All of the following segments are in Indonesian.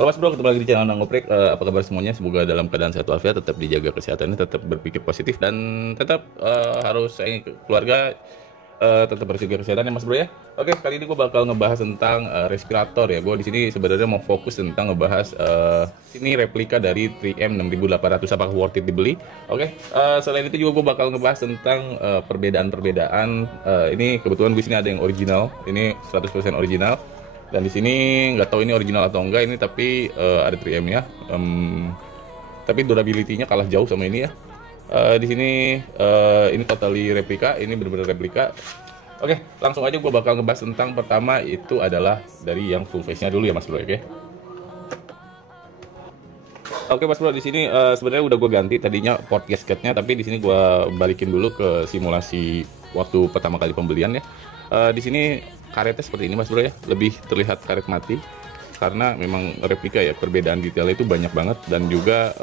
Halo Mas Bro, ketemu lagi di channel Nang Ngoprek. Apa kabar semuanya? Semoga dalam keadaan sehat walafiat, tetap dijaga kesehatannya, tetap berpikir positif, dan tetap harus sayang keluarga, tetap berjaga kesehatan ya Mas Bro ya. Oke, kali ini gue bakal ngebahas tentang respirator ya. Gue di sini sebenarnya mau fokus tentang ngebahas ini replika dari 3M 6800, apakah worth it dibeli? Oke, selain itu juga gue bakal ngebahas tentang perbedaan-perbedaan. Ini kebetulan di sini ada yang original, ini 100% original. Dan di sini nggak tahu ini original atau enggak ini, tapi ada 3M ya. Tapi durability-nya kalah jauh sama ini ya. Di sini ini totally replika, ini benar-benar replika. Oke, langsung aja gue bakal ngebahas tentang pertama itu adalah dari yang full face-nya dulu ya Mas Bro, oke. Oke Mas Bro, di sini sebenarnya udah gue ganti tadinya port gasketnya, tapi di sini gue balikin dulu ke simulasi waktu pertama kali pembelian ya. Di sini karetnya seperti ini Mas Bro ya, lebih terlihat karet mati karena memang replika ya, perbedaan detailnya itu banyak banget. Dan juga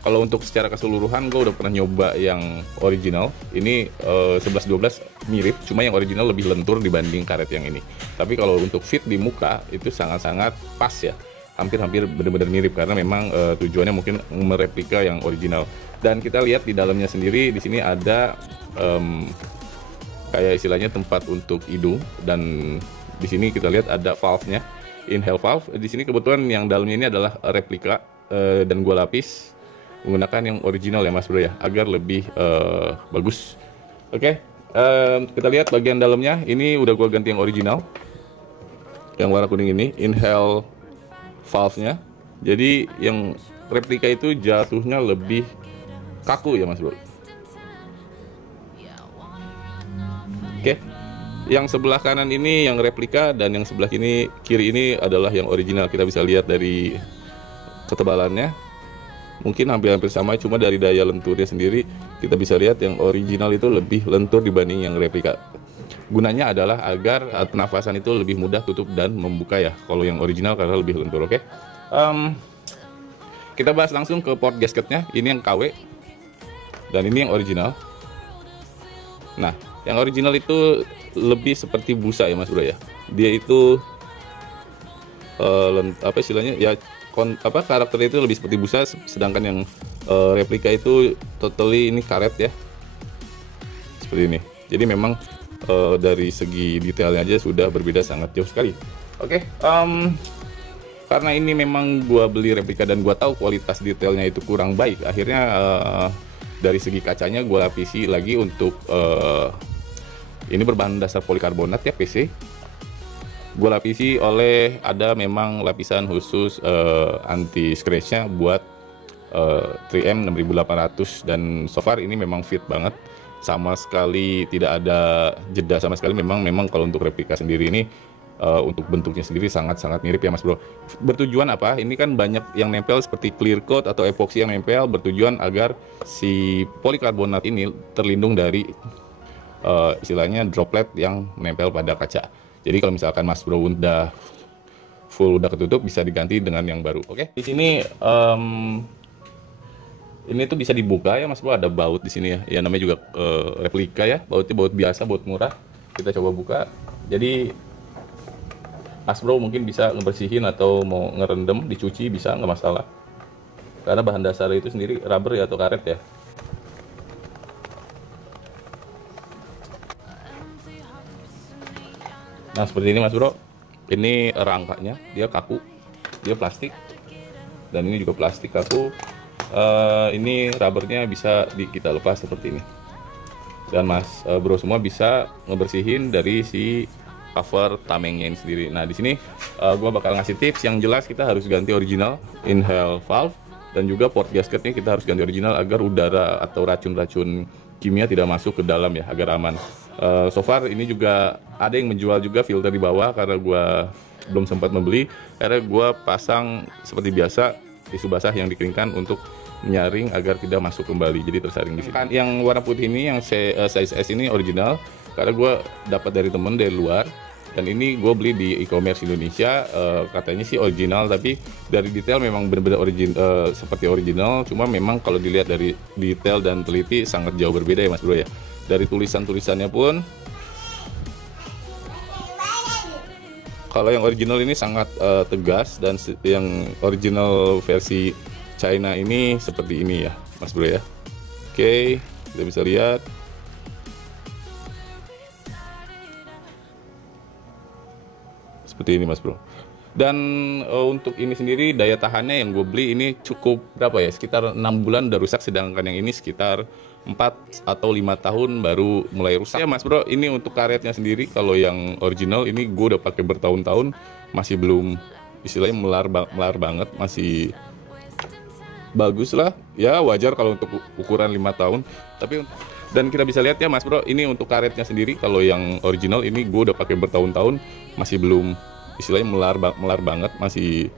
kalau untuk secara keseluruhan gue udah pernah nyoba yang original, ini 11-12 mirip, cuma yang original lebih lentur dibanding karet yang ini. Tapi kalau untuk fit di muka itu sangat-sangat pas ya, hampir-hampir benar-benar mirip karena memang tujuannya mungkin mereplika yang original. Dan kita lihat di dalamnya sendiri, di sini ada kayak istilahnya tempat untuk hidung, dan di sini kita lihat ada valve-nya, inhale valve. Di sini kebetulan yang dalamnya ini adalah replika, dan gua lapis menggunakan yang original ya Mas Bro ya, agar lebih bagus. Oke, kita lihat bagian dalamnya, ini udah gua ganti yang original, yang warna kuning ini, inhale valve-nya. Jadi yang replika itu jatuhnya lebih kaku ya Mas Bro. Oke, yang sebelah kanan ini yang replika, dan yang sebelah kiri ini adalah yang original. Kita bisa lihat dari ketebalannya mungkin hampir-hampir sama, cuma dari daya lenturnya sendiri kita bisa lihat yang original itu lebih lentur dibanding yang replika. Gunanya adalah agar pernafasan itu lebih mudah tutup dan membuka ya, kalau yang original karena lebih lentur. Oke, kita bahas langsung ke port gasketnya. Ini yang KW dan ini yang original. Nah, yang original itu lebih seperti busa ya Mas Bro ya. Dia itu apa istilahnya ya, karakternya itu lebih seperti busa, sedangkan yang replika itu totally ini karet ya, seperti ini. Jadi memang dari segi detailnya aja sudah berbeda sangat jauh sekali. Oke, karena ini memang gua beli replika dan gua tahu kualitas detailnya itu kurang baik, akhirnya dari segi kacanya gue lapisi lagi untuk ini berbahan dasar polikarbonat ya, PC. Gue lapisi ada memang lapisan khusus anti scratch-nya buat 3M 6800, dan so far ini memang fit banget, sama sekali tidak ada jeda sama sekali. Memang kalau untuk replika sendiri ini untuk bentuknya sendiri sangat-sangat mirip ya Mas Bro. Bertujuan apa? Ini kan banyak yang nempel seperti clear coat atau epoxy yang nempel, bertujuan agar si polikarbonat ini terlindung dari istilahnya droplet yang menempel pada kaca. Jadi kalau misalkan Mas Bro udah ketutup, bisa diganti dengan yang baru. Oke, di sini ini tuh bisa dibuka ya Mas Bro, ada baut di sini ya. Ya namanya juga replika ya, bautnya baut biasa, baut murah. Kita coba buka. Jadi Mas Bro mungkin bisa ngebersihin atau mau ngerendam, dicuci bisa, nggak masalah. Karena bahan dasar itu sendiri rubber ya atau karet ya. Nah seperti ini Mas Bro. Ini rangkanya, dia kaku, dia plastik, dan ini juga plastik kaku. Ini rubbernya bisa kita lepas seperti ini. Dan Mas Bro semua bisa ngebersihin dari si cover tamengnya ini sendiri. Nah di sini gue bakal ngasih tips. Yang jelas kita harus ganti original inhale valve, dan juga port gasketnya kita harus ganti original agar udara atau racun-racun kimia tidak masuk ke dalam ya, agar aman. So far ini juga ada yang menjual juga filter di bawah, karena gue belum sempat membeli. Akhirnya gue pasang seperti biasa tisu basah yang dikeringkan untuk menyaring agar tidak masuk kembali, jadi tersaring di sini. Yang warna putih ini yang size S ini original, karena gue dapat dari temen dari luar. Dan ini gue beli di e-commerce Indonesia, katanya sih original, tapi dari detail memang benar-benar seperti original. Cuma memang kalau dilihat dari detail dan teliti sangat jauh berbeda ya Mas Bro ya. Dari tulisannya pun Kalau yang original ini sangat tegas, dan yang original versi China ini seperti ini ya Mas Bro ya. Oke, kita bisa lihat. Seperti ini Mas Bro. Dan untuk ini sendiri daya tahannya yang gue beli ini cukup berapa ya, sekitar 6 bulan udah rusak, sedangkan yang ini sekitar 4 atau 5 tahun baru mulai rusak ya Mas Bro. Ini untuk karetnya sendiri, kalau yang original ini gue udah pakai bertahun-tahun masih belum, istilahnya melar banget, masih bagus lah ya, wajar kalau untuk ukuran 5 tahun. Tapi dan kita bisa lihat ya Mas Bro, ini untuk karetnya sendiri, kalau yang original ini gue udah pakai bertahun-tahun masih belum, istilahnya melar banget, masih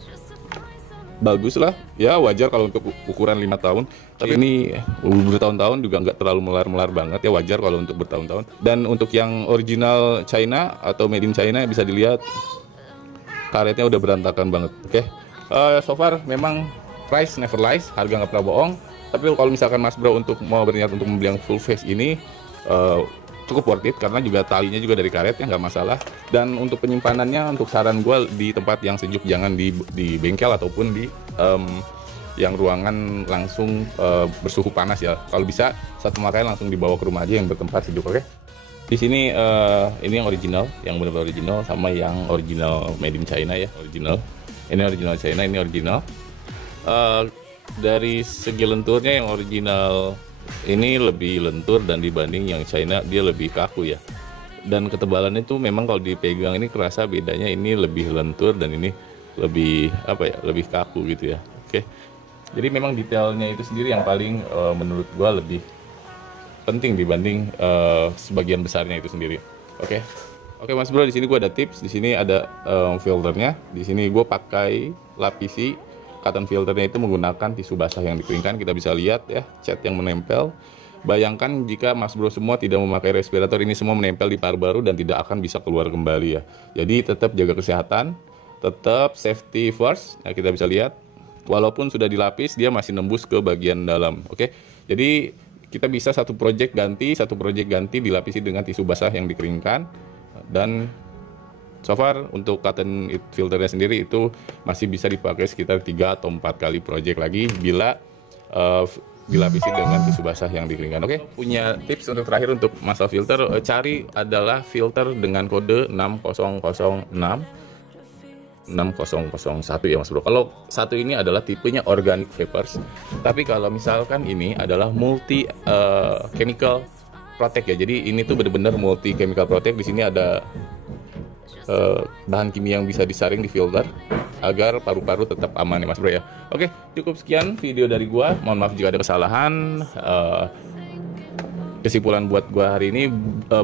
bagus lah ya, wajar kalau untuk ukuran 5 tahun. Tapi ini bertahun-tahun juga nggak terlalu melar banget ya, wajar kalau untuk bertahun-tahun. Dan untuk yang original China atau made in China bisa dilihat karetnya udah berantakan banget. Oke, so far memang price never lies, harga nggak pernah bohong. Tapi kalau misalkan Mas Bro untuk mau berniat untuk membeli yang full face ini, cukup worth it, karena juga talinya juga dari karet ya, nggak masalah. Dan untuk penyimpanannya, untuk saran gue di tempat yang sejuk, jangan di bengkel ataupun di yang ruangan langsung bersuhu panas ya. Kalau bisa saat pemakaian langsung dibawa ke rumah aja yang bertempat sejuk. Oke. Di sini ini yang original, yang benar-benar original, sama yang original made in China ya, original. Ini original China, ini original. Dari segi lenturnya yang original ini lebih lentur, dan dibanding yang China dia lebih kaku ya. Dan ketebalannya itu memang kalau dipegang ini kerasa bedanya, ini lebih lentur dan ini lebih apa ya, lebih kaku gitu ya. Oke. Jadi memang detailnya itu sendiri yang paling menurut gua lebih penting dibanding sebagian besarnya itu sendiri. Oke. Oke Mas Bro, di sini gua ada tips, di sini ada filternya. Di sini gua pakai lapisi cotton filternya itu menggunakan tisu basah yang dikeringkan. Kita bisa lihat ya cat yang menempel. Bayangkan jika Mas Bro semua tidak memakai respirator, ini semua menempel di paru-paru dan tidak akan bisa keluar kembali ya. Jadi tetap jaga kesehatan, tetap safety first. Nah, kita bisa lihat walaupun sudah dilapis dia masih nembus ke bagian dalam. Oke. Jadi kita bisa satu project ganti dilapisi dengan tisu basah yang dikeringkan. Dan so far untuk cotton filternya sendiri itu masih bisa dipakai sekitar 3 atau 4 kali project lagi bila dilapisi dengan tisu basah yang dikeringkan. Oke, punya tips untuk terakhir untuk masalah filter, cari adalah filter dengan kode 6001 ya Mas Bro. Kalau satu ini adalah tipenya organic vapors, tapi kalau misalkan ini adalah multi chemical protect ya. Jadi ini tuh benar-benar multi chemical protect. Di sini ada bahan kimia yang bisa disaring di filter agar paru-paru tetap aman ya Mas Bro ya. Oke, cukup sekian video dari gua. Mohon maaf jika ada kesalahan. Kesimpulan buat gua hari ini,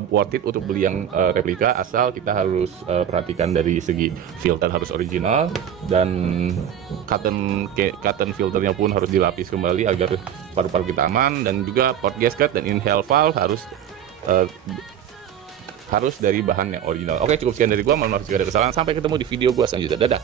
worth it untuk beli yang replika, asal kita harus perhatikan dari segi filter harus original, dan cotton filternya pun harus dilapis kembali agar paru-paru kita aman, dan juga port gasket dan inhale valve harus dari bahan yang original. Oke, cukup sekian dari gua. Mohon maaf jika ada kesalahan. Sampai ketemu di video gua selanjutnya. Dadah.